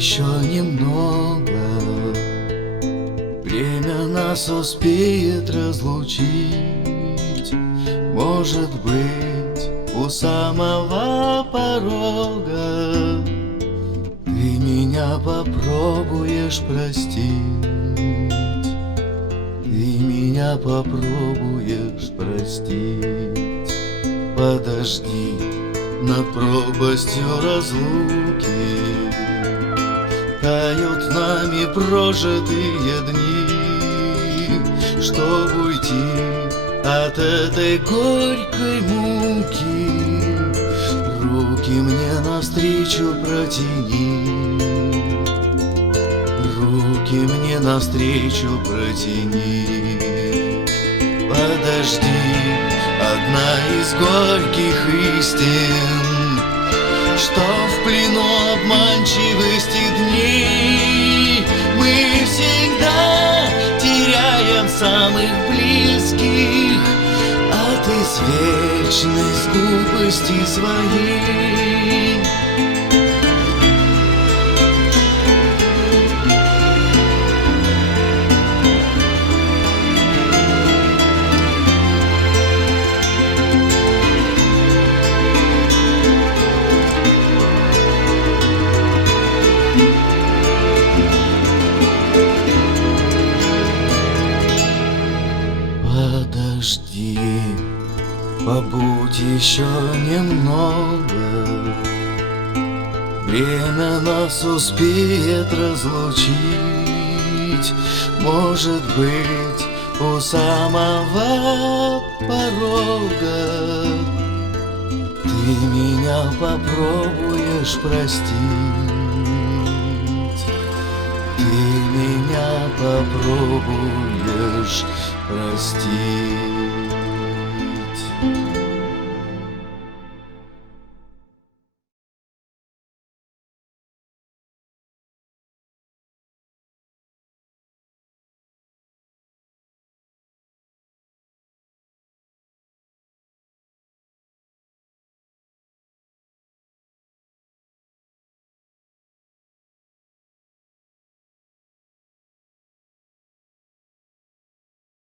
еще немного, время нас успеет разлучить. Может быть, у самого порога ты меня попробуешь простить. Ты меня попробуешь простить. Подожди над пропастью разлуки, тают нами прожитые дни. Чтоб уйти от этой горькой муки, руки мне навстречу протяни. Руки мне навстречу протяни. Подожди, одна из горьких истин, что в плену обманчивости дней мы всегда теряем самых близких, а ты с вечной скупости своей. Подожди, побудь еще немного, время нас успеет разлучить. Может быть, у самого порога ты меня попробуешь простить. Ты меня попробуешь простить.